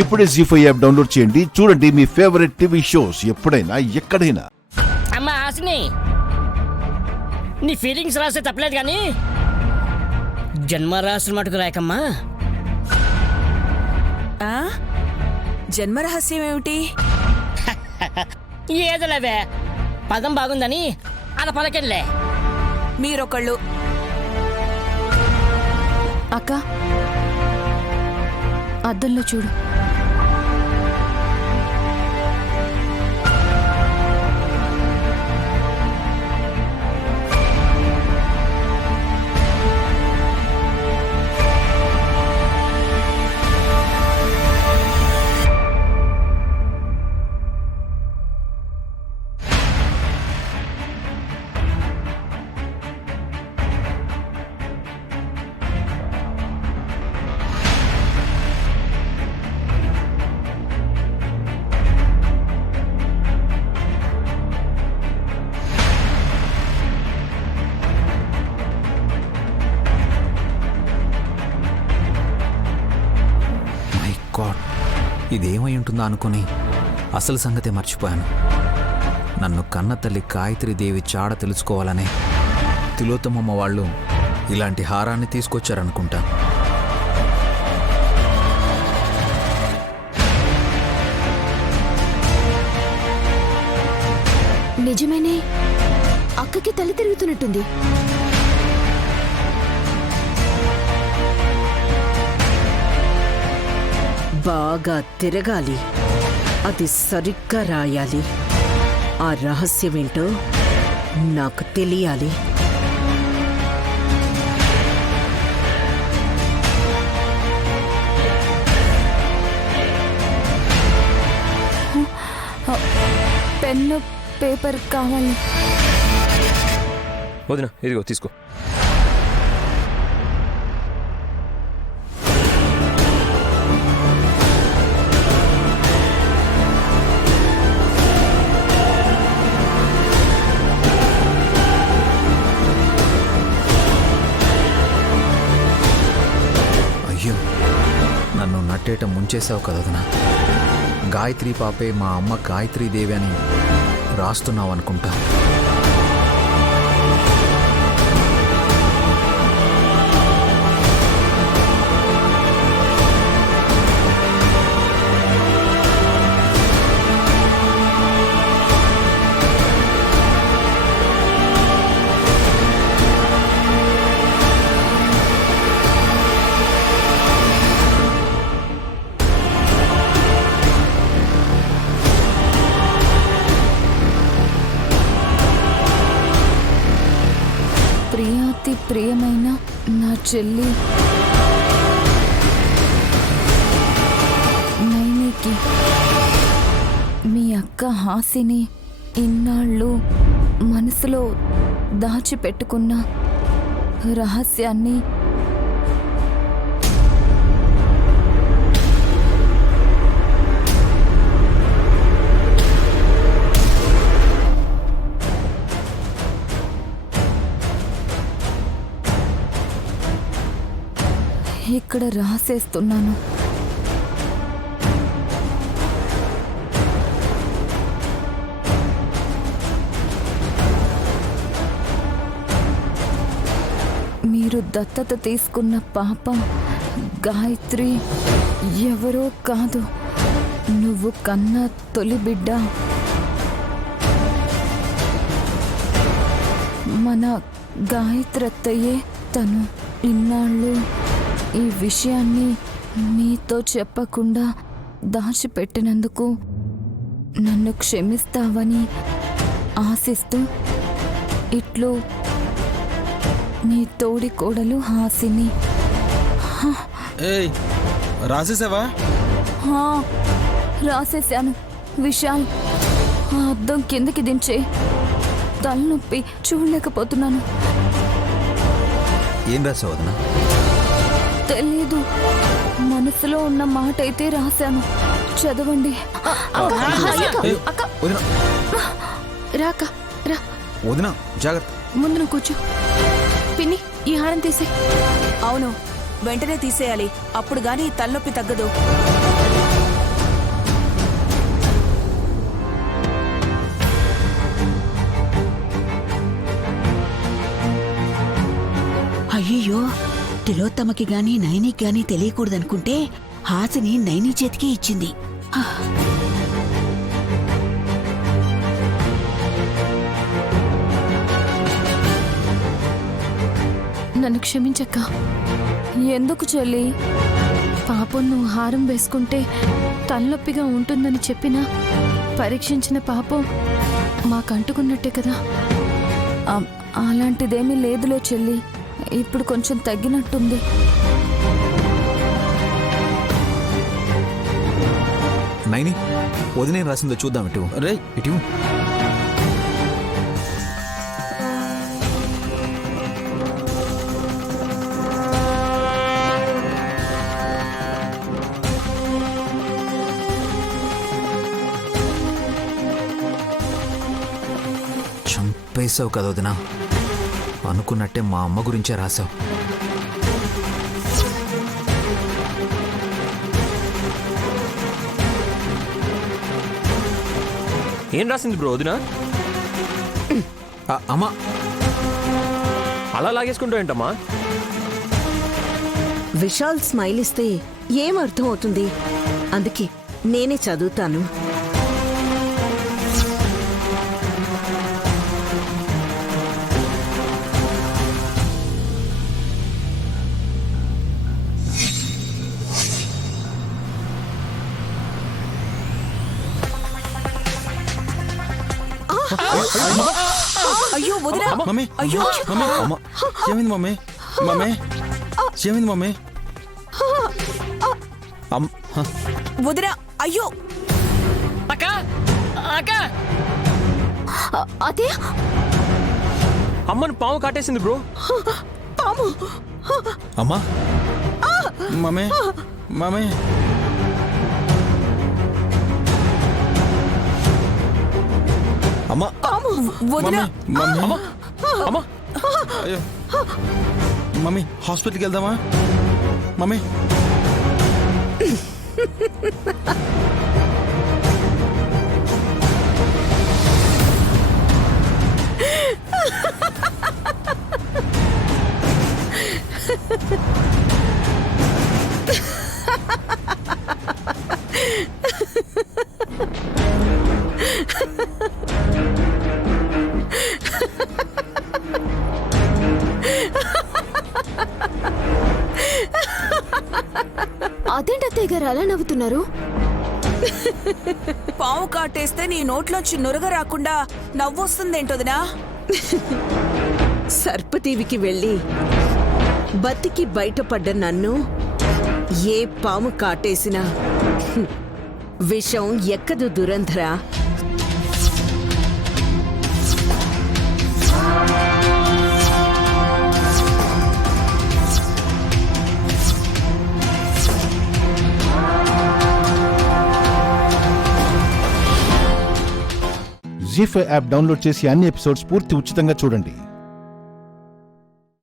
ఇప్పుడే జీ5 app download చేయండి. చూడండి మీ ఫేవరెట్ టీవీ షోస్ ఎప్పుడైనా ఎక్కడైనా. అమ్మా హాసిని, నీ ఫీలింగ్స్ రాస్తే తప్పలేదు కానీ జన్మ రాసిన మటుకు రాయకమ్మా. జన్మరహస్యం ఏమిటి? ఏదోలేవే, పదం బాగుందని అలా పలకెళ్ళే. మీరొకళ్ళు. అక్క, అద్దంలో చూడు. ఇదేమై ఉంటుందో అనుకుని అసలు సంగతే మర్చిపోయాను. నన్ను కన్న తల్లి గాయత్రీదేవి చాడ తెలుసుకోవాలనే తిలోత్తమమ్మ వాళ్ళు ఇలాంటి హారాన్ని తీసుకొచ్చారనుకుంటా. నిజమేనే, అక్కకి తల్లి తిరుగుతున్నట్టుంది. బాగా తిరగాలి, అది సరిగ్గా రాయాలి. ఆ రహస్యమేంటో నాకు తెలియాలి. పెన్ను పేపర్ కావాలి. వదినా ఇదిగో తీసుకో. అయ్యో, నన్ను నట్టేట ముంచేసావు కదనా. గాయత్రి పాపే మా అమ్మ గాయత్రీదేవి అని రాస్తున్నావు అనుకుంటా. ప్రియాతి ప్రియమైన నా చెల్లి నైనికి, మీ అక్క హాసిని ఇన్నాళ్ళు మనసులో దాచిపెట్టుకున్న రహస్యాన్ని ఇక్కడ రాసేస్తున్నాను. మీరు దత్తత తీసుకున్న పాప గాయత్రి ఎవరో కాదు, నువ్వు కన్న తొలి బిడ్డ మన గాయత్రత్తయ్యే. తను ఇన్నాళ్ళు ఈ విషయాన్ని మీతో చెప్పకుండా దాచిపెట్టినందుకు నన్ను క్షమిస్తావని ఆశిస్తూ ఇట్లు నీ తోడి కోడలు హాసిని. రాసేసావా? రాసేశాను విశాల్. ఆ అద్దం కిందకి దించే, తలనొప్పి చూడలేకపోతున్నాను. ఏం రాసావు వదినా? తెలీదు, మనసులో ఉన్న మాట అయితే రాశాను, చదవండి. రాక రా. వదినా జాగ్రత్త. ముందు నువ్వు కూర్చో. పిన్ని, ఈ హారం తీసే. అవును, వెంటనే తీసేయాలి, అప్పుడు గాని తలనొప్పి తగ్గదు. అయ్యో తిలోత్తమకి గాని నైనికి గాని తెలియకూడదనుకుంటే హాసిని నైని చేతికి ఇచ్చింది. నన్ను క్షమించక్క. ఎందుకు చెల్లి? పాపం నువ్వు హారం వేసుకుంటే తలనొప్పిగా ఉంటుందని చెప్పినా పరీక్షించిన పాపం మాకంటుకున్నట్టే కదా. అలాంటిదేమీ లేదులే చెల్లి, ఇప్పుడు కొంచెం తగ్గినట్టుంది. నైని వదినే రాసిందో చూద్దాం. ఇటు రే ఇటు చంపేశావు కదా వదినా. అనుకున్నట్టే మా అమ్మ గురించే రాశావు. ఏం రాసింది బ్రో వదినా? అమ్మా అలా లాగేసుకుంటావు ఏంటమ్మా? విశాల్ స్మైల్ ఇస్తే ఏం అర్థం అవుతుంది? అందుకే నేనే చదువుతాను. అయ్యో వదినా, మమ్మీ అయ్యో మమ్మీ అమ్మ ఏమైంది మమ్మీ? మమ్మీ ఏమైంది మమ్మీ? వదినా, అయ్యో అక్క అక్క అదే అమ్మని పాము కాటేసింది బ్రో. అమ్మా మమ్మీ మమ్మీ అమ్మా వదినా, మమ్మీ అమ్మ అమ్మ అయ్యో మమ్మీ హాస్పిటల్కి వెళ్దామా మమ్మీ? అదేంటి అత్తయ్య గారు అలా నవ్వుతున్నారు? పాము కాటేస్తే నీ నోట్లోంచి నురగ రాకుండా నవ్వొస్తుందేంటోదినా? సర్పదేవికి వెళ్ళి బతికి బయటపడ్డ నన్ను ఏ పాము కాటేసినా విషం ఎక్కదు దురంధరా. జీ5 యాప్ డౌన్లోడ్ చేసి అన్ని ఎపిసోడ్స్ పూర్తి ఉచితంగా చూడండి.